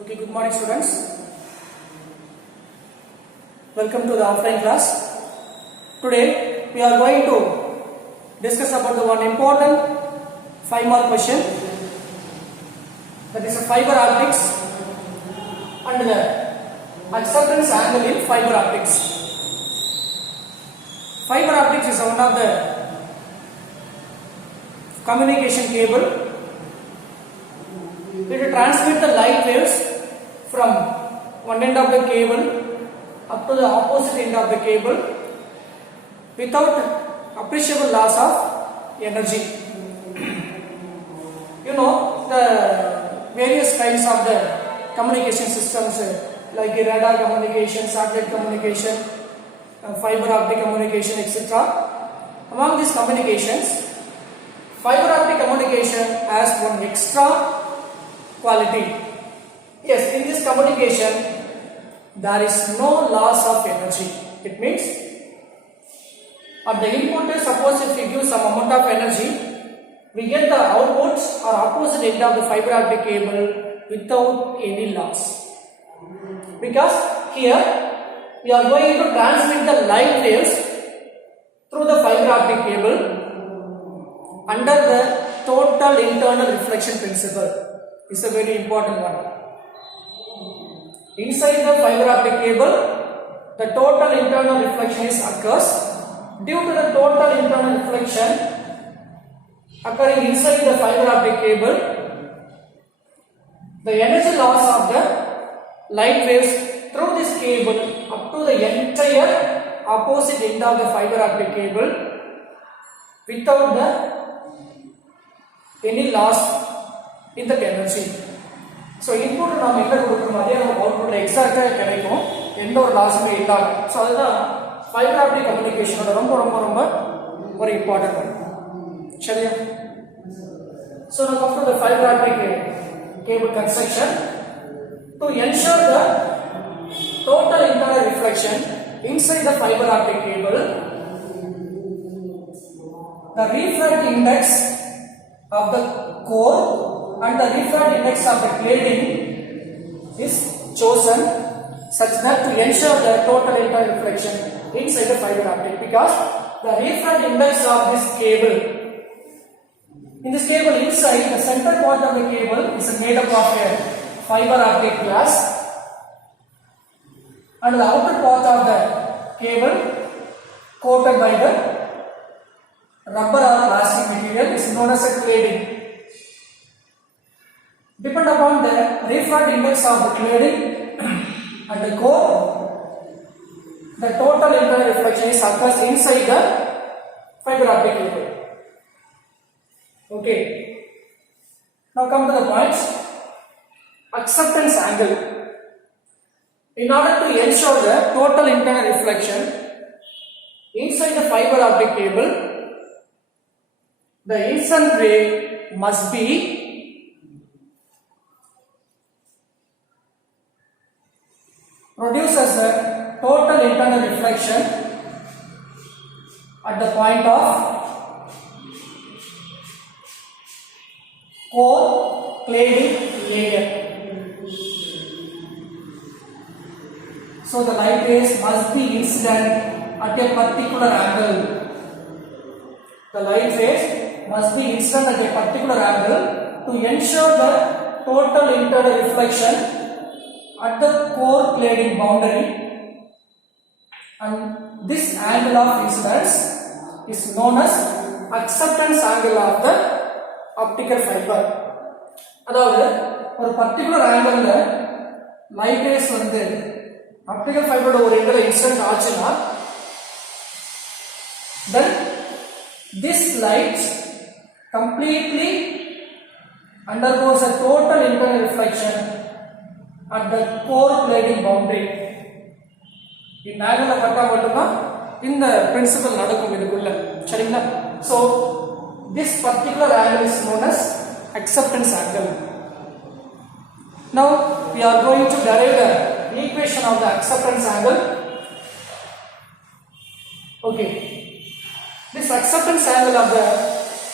Okay, good morning students. Welcome to the offline class. Today we are going to discuss about the one important 5-mark question, that is a fiber optics and the acceptance angle in fiber optics. Fiber optics is one of the communication cable. It transmits the light waves from one end of the cable up to the opposite end of the cable without appreciable loss of energy. You know the various kinds of the communication systems like radar communication, satellite communication, fiber optic communication, etc. Among these communications, fiber optic communication has one extra quality. Yes, in this communication there is no loss of energy. It means at the input, suppose if we give some amount of energy, we get the outputs or opposite end of the fiber optic cable without any loss. Because here we are going to transmit the light waves through the fiber optic cable under the total internal reflection principle. Is a very important one. Inside the fiber optic cable, the total internal reflection occurs. Due to the total internal reflection occurring inside the fiber optic cable, the energy loss of the light waves through this cable up to the entire opposite end of the fiber optic cable without any loss in the energy. So input நாம் எங்க கொடுக்கிறோம் அதே நம்ம அவுட்புட்ல எக்ஸாக்ட்டா கிடைக்கும், எந்த ஒரு லாஸுமே இல்லாம. So அதுதான் ஃபைபர் ஆப்டிக் கம்யூனிகேஷனோட ரொம்ப ஒரு இம்பார்ட்டன்ட் ஒன். சரியா? So now come to the fiber optic cable construction. To ensure the total internal reflection inside the fiber optic cable, the refract index of the core and the refract index of the cladding is chosen such that to ensure the total internal reflection inside the fiber optic, because the refract index of this cable, in this cable inside, the center part of the cable is made up of a fiber optic glass and the outer part of the cable coated by the rubber or plastic material is known as a cladding. Depend upon the refract index of the cladding and the core, the total internal reflection is occurs inside the fiber optic cable. Okay. Now come to the points. Acceptance angle. In order to ensure the total internal reflection inside the fiber optic cable, the incident ray must be produces the total internal reflection at the point of core cladding layer. So the light rays must be incident at a particular angle. The light rays must be incident at a particular angle to ensure the total internal reflection at the core cladding boundary, and this angle of incidence is known as acceptance angle of the optical fiber. அதாவது ஒரு particular ஆங்கிள்ல light race வந்து optical ஃபைபரோட ஒரு எண்ட்ல incident ஆச்சுன்னா, then this light completely undergoes a total internal reflection at the core cladding boundary. இந்த ஆங்கிள்ல பார்த்தா மட்டும்தான் இந்த பிரின்சிபல் நடக்கும் இதுக்குள்ள. சரிங்களா? So this particular angle is known as acceptance angle. Now we are going to derive the equation of the acceptance angle. Okay. This acceptance angle of the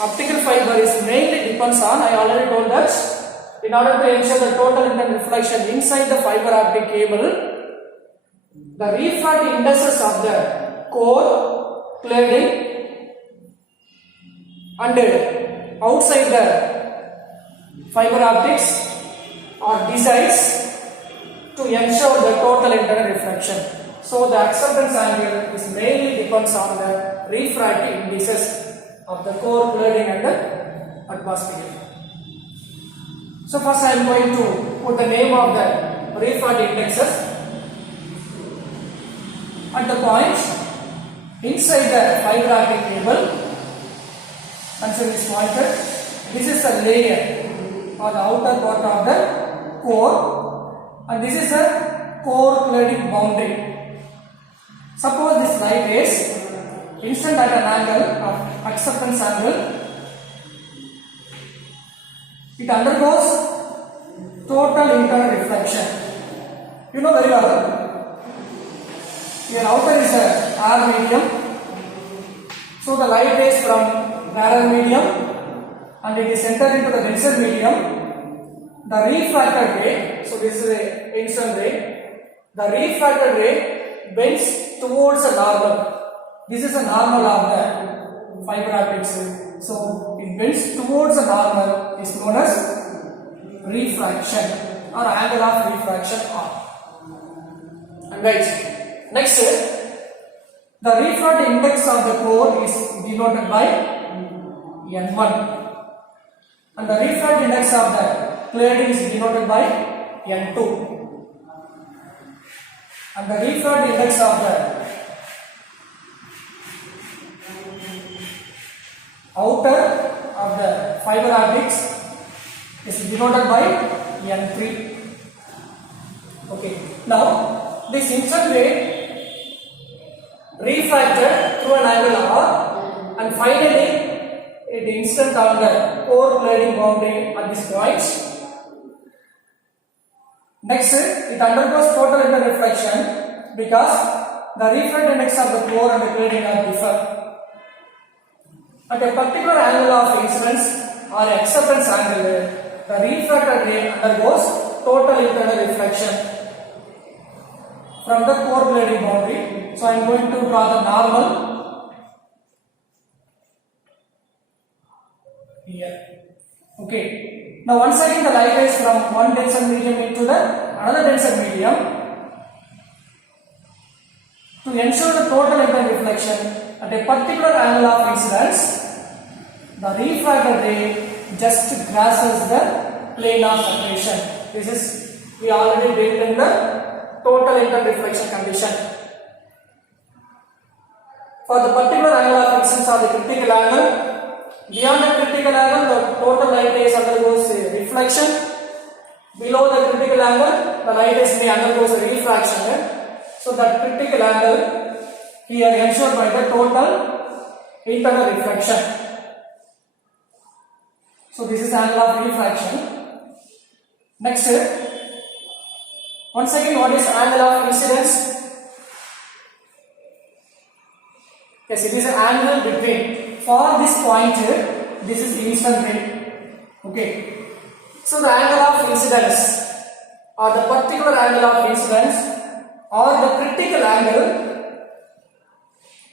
optical fiber is mainly depends on, I already told that, in order to ensure the total incident reflection inside the fiber optic cable, the refract indices of the core, cladding and outside the fiber optics are designed to ensure the total internal reflection. So the acceptance angle is mainly depends on the refractive indices of the core, cladding and the atmosphere. So first I am going to put the name of the refractive indexes at the points inside the fiber optic cable. Consider this pointer. This is the layer or the outer part of the core, and this is the core cladding boundary. Suppose this light is incident at an angle of acceptance angle. It undergoes total internal reflection. You know very well. Here outer is the air medium. So the light rays from rarer medium and it is entered into the denser medium. The refracted ray, so this is a incident ray. The refracted ray bends towards the normal. This is a normal of the fiber optics. So it bends towards the normal is known as refraction or angle of refraction R. And right. Next, the refractive index of the core is denoted by N1, and the refractive index of the cladding is denoted by N2, and the refractive index of the outer of the fiber optics is denoted by N3. Okay. Now this incident ray refracted through an angle R, and finally it incident on the core cladding boundary at this point. Next, it undergoes total internal reflection because the refractive index of the core and the cladding are different. At a particular angle of incidence or acceptance angle, the refracted ray undergoes total internal reflection from the core cladding boundary. So I am going to draw the normal here. Okay. Now once again the light rays from one denser medium into the another denser medium. To ensure the total internal reflection at a particular angle of incidence, the refracted ray just grasps the plane of separation. This is we already built in the total internal reflection condition. For the particular angle of incidence or the critical angle, beyond the critical angle, the total light rays undergoes reflection. Below the critical angle, the light rays may undergoes refraction. So that critical angle here ensured by the total internal reflection. So this is angle of refraction. Next, once again, what is angle of incidence? Yes, it is an angle between. For this point, this is the incident ray. Okay. So the angle of incidence or the particular angle of incidence or the critical angle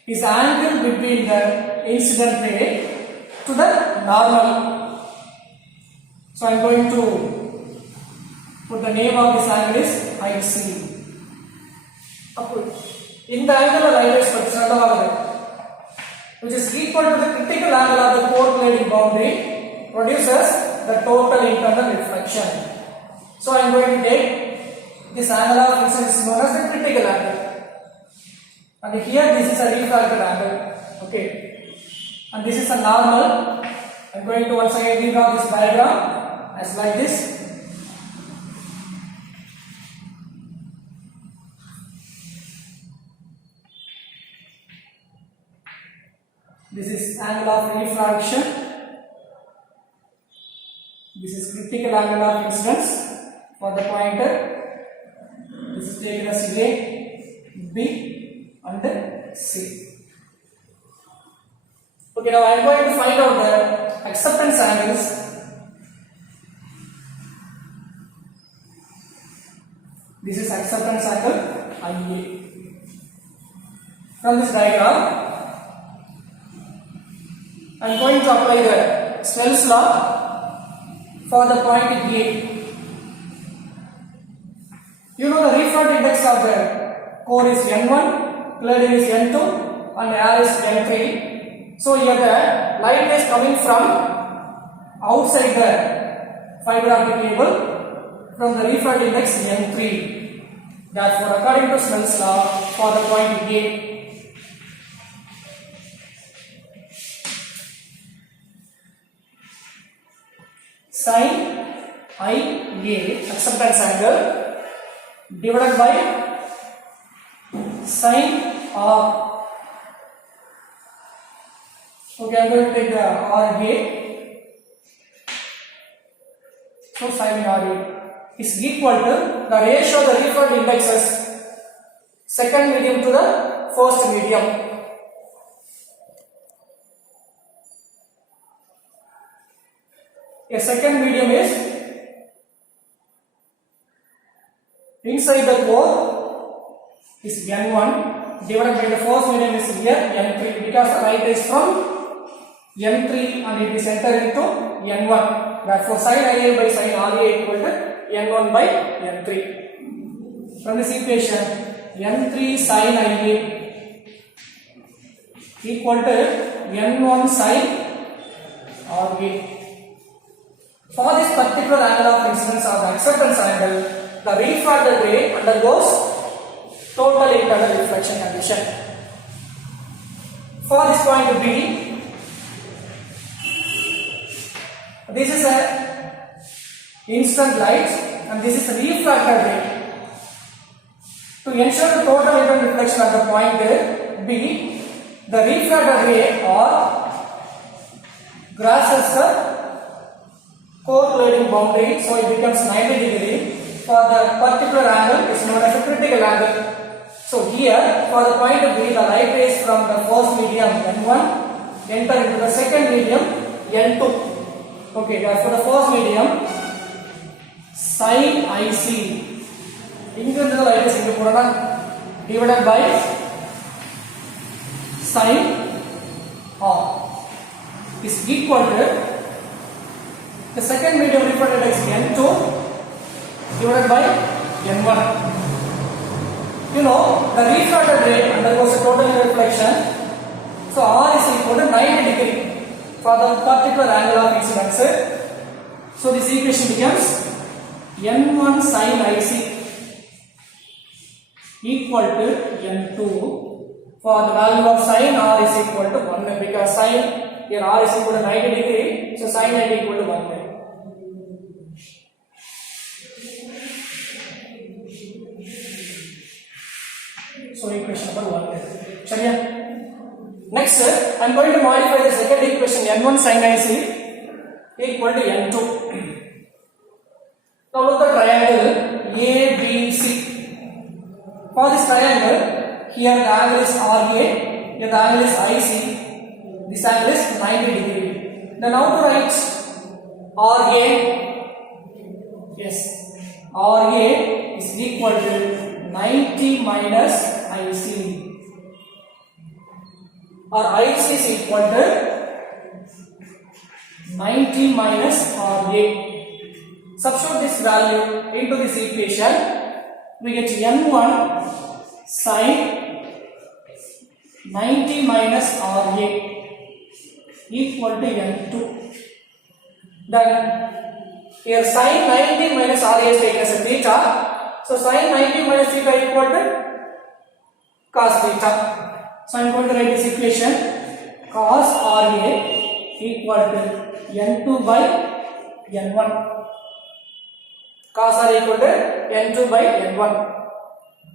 is angle between the incident ray to the normal. So I am going to put the name of this angle is IC. In the angle of light rays which is equal to the critical angle of the core cladding boundary produces the total internal reflection. So I am going to take this angle of incidence known as the critical angle, and here this is a refracted angle. Okay, and this is a normal. I am going to once again redraw this diagram as like this. This is angle of refraction. This is critical angle of incidence for the pointer. This is taken as A, B and C. Okay, now I am going to find out the acceptance angles This is acceptance angle IA. From this diagram, I am going to apply the Snell's law for the point A. You know the refractive index of the core is N1, cladding is N2 and air is N3. So here the light is coming from outside the fiber optic cable from the refractive index N3. Therefore, according to Snell's law for the point A, sin IA acceptance angle divided by sin R. Okay, I am going to take the RA. So sin RA is equal to the ratio of the refractive indexes second medium to the first medium. A second medium is inside the core is N1 divided by the first medium is here N3, because the light is from N3 and it is entered into N1. Therefore, sin IA by sin RA equal to N1 by N3. From this equation, N3 sin IA equal to N1 sin RA. For this particular angle of incidence of the acceptance angle, the refracted ray undergoes total internal reflection condition. For this point B, this is a instant light and this is a refracted ray. To ensure the total internal reflection at the point B, the refracted ray or crosses the core cladding boundary, so it becomes 90 degree. For the particular angle is known as a critical angle. So here for the point B, the light rays from the first medium N1 enter into the second medium N2. Okay, for the first medium sin IC the light is divided by sin R is equal to the second medium refracted index N2 divided by N1. You know the refracted ray undergoes a total reflection, so R is equal to 90 degree for the particular angle of incidence. So this equation becomes N1 sin IC equal to N2 for the value of sin R is equal to 1, because sin here R is equal to 90 degree, so sin 90 equal to 1. So equation number 1. Next, I am going to modify the second equation N1 sin IC equal to N2. Now look at the triangle ABC. For this triangle, here the angle is RA, here the angle is IC, this angle is 90 degree. Then now to write RA, yes, RA is equal to 90 minus IC, or IC is equal to 90 minus RA. Substitute this value into this equation, we get N1 sin 90 minus RA equal to N2. Then here sin 90 minus RA is taken as a theta. So sin 90 minus theta equal to cos theta. So I am going to write this equation cos RA equal to N2 by N1. Cos R equal to N2 by N1.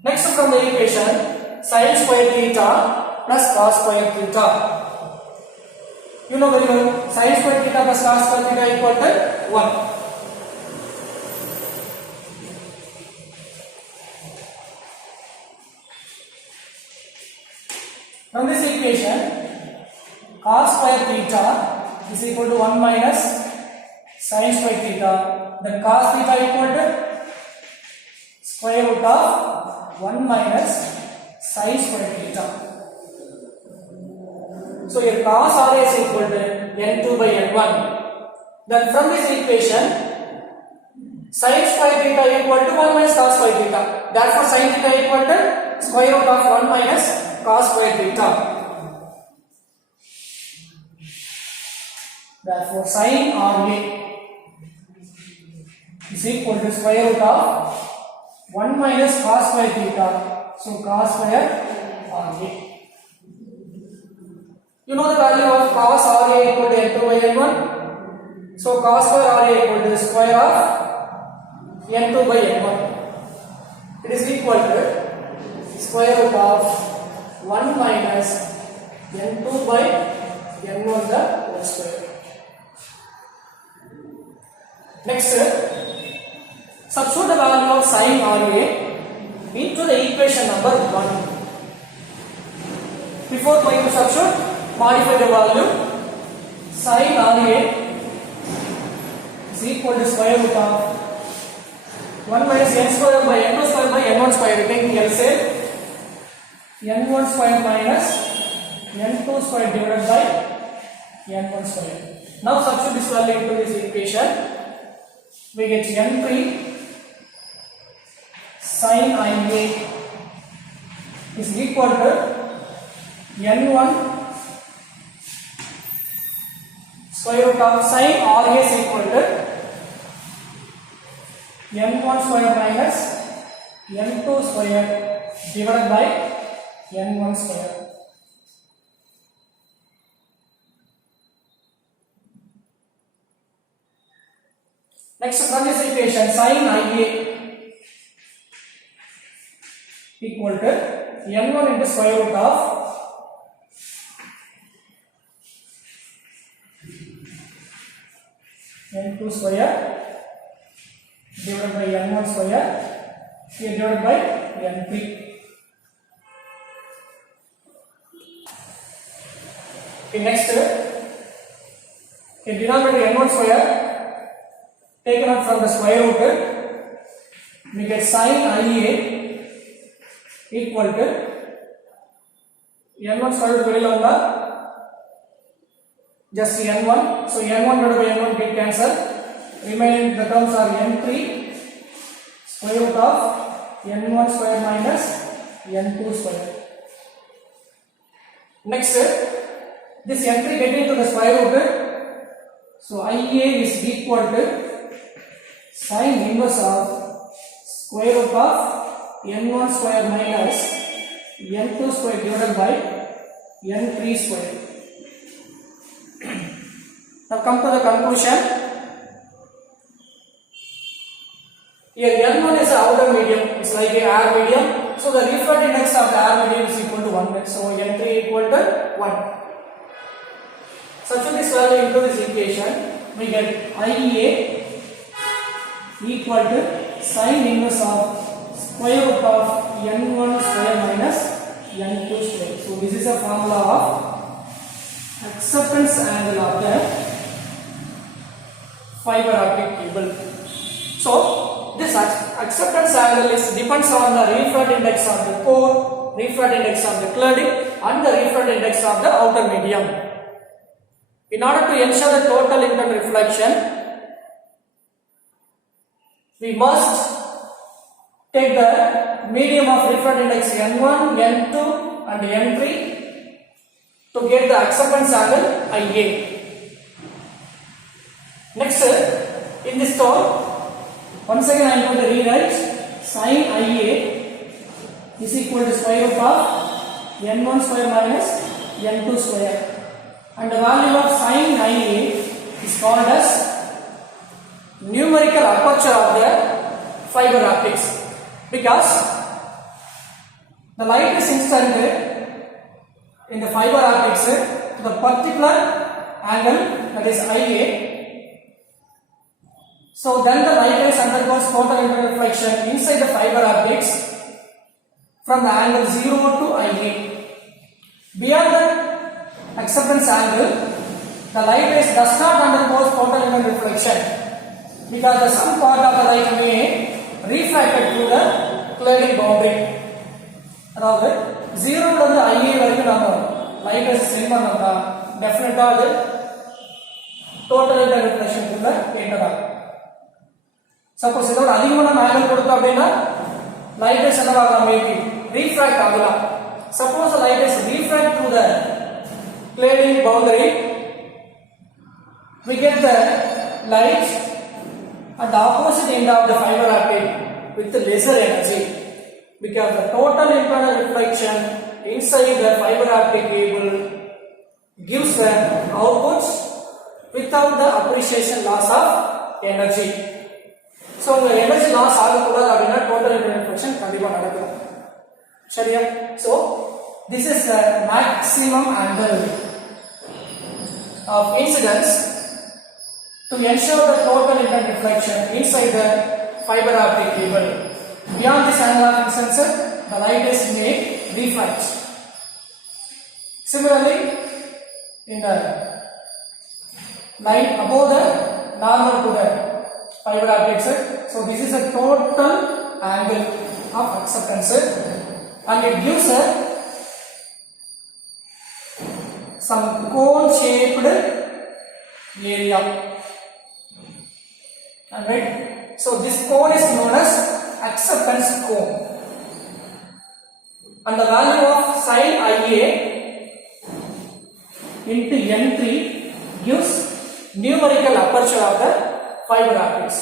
Next from the equation sin square theta plus cos square theta. You know very well, sin square theta plus cos square theta equal to 1. From this equation, cos square theta is equal to 1 minus sin square theta. Then cos theta equal to square root of 1 minus sin square theta. So your cos RA is equal to n2 by n1. Then from this equation, sin square theta equal to 1 minus cos square theta. Therefore sin theta equal to square root of 1 minus cos square theta. Therefore sin RA is equal to square root of 1 minus cos square theta. So cos square RA. You know the value of cos RA equal to n2 by n1. So cos square RA equal to the square of n2 by n1. It is equal to square root of 1 minus n2 by n1 the whole square. Next, substitute the value of sin RA into the equation number 1. Before going to substitute, modify the value. Sin RA is equal to square root of 1 minus n square by n2 square by n1 square. Taking LCM, n1 square minus n2 square divided by n1 square. Now substitute this value into this equation. We get n3 sin IA is equal to n1 square root of sin RA is equal to n1 square minus n2 square divided by n1 square. Next, from this equation, sin IA equal to n1 into square root of n2 square divided by n1 square here divided by n3. Okay, next, in denominator n1 square taken out from the square root, we get sin IA equal to n1 square root very long, just n1. So n1 divided by n1 get cancelled. Remaining the terms are n3 square root of n1 square minus n2 square. Next, this n3 get into the square root. So IA is equal to sin inverse of square root of n1 square minus n2 square divided by n3 square. Now come to the conclusion. Here n1 is an outer medium, it's like a air medium. So the refract index of the air medium is equal to 1. So n3 equal to 1. Substitute this value into this equation. We get IA equal to sin inverse of square root of n1 square minus n2 square. So this is a formula of acceptance angle of the fiber optic cable. So this acceptance angle depends on the refract index of the core, refract index of the cladding and the refract index of the outer medium. In order to ensure the total internal reflection, we must take the medium of refract index n1, n2 and n3 to get the acceptance angle IA. Next, in this term, once again I am going to rewrite sin IA is equal to square root of n1 square minus n2 square, and the value of sin IA is called as numerical aperture of the fiber optics, because the light is incident in the fiber optics to the particular angle, that is IA. So then the light rays undergoes total internal reflection inside the fiber optics from the angle 0 to IA. Beyond the acceptance angle, the light rays does not undergo total internal reflection, because the some part of the light may refracted through the cladding boundary. அதாவது 0 ல இருந்து IA வரைக்கும் நாம light race send பண்ணோம்னா டெஃபினட்டா அது total inter reflection குள்ள enter ஆகும். சப்போஸ் இதோட அதிகமான ஆங்கிள் கொடுத்தோம் அப்படின்னா லைட் ரேஸ் என்ன ஆகலாம், மேபி ரீஃப்ராக்ட் ஆகலாம். Suppose light race refract to the cladding boundary, we get the light at the opposite end of the fiber optic with lesser energy, because the total internal reflection inside the fiber optic cable gives the outputs without the appreciation loss of energy. So the energy loss ஆகக்கூடாது அப்படின்னா total internal reflection கண்டிப்பா நடக்கும். சரியா? So this is the maximum angle of incidence to ensure the total internal reflection inside the fiber optic cable. Beyond this angle of incidence, the light is may reflect. Similarly, in the light above the normal to the fiber optic set, so this is a total angle of acceptance, and it gives a some cone shaped area. Alright, so this cone is known as acceptance cone, and the value of sin IA into N3 gives numerical aperture of the fiber optics.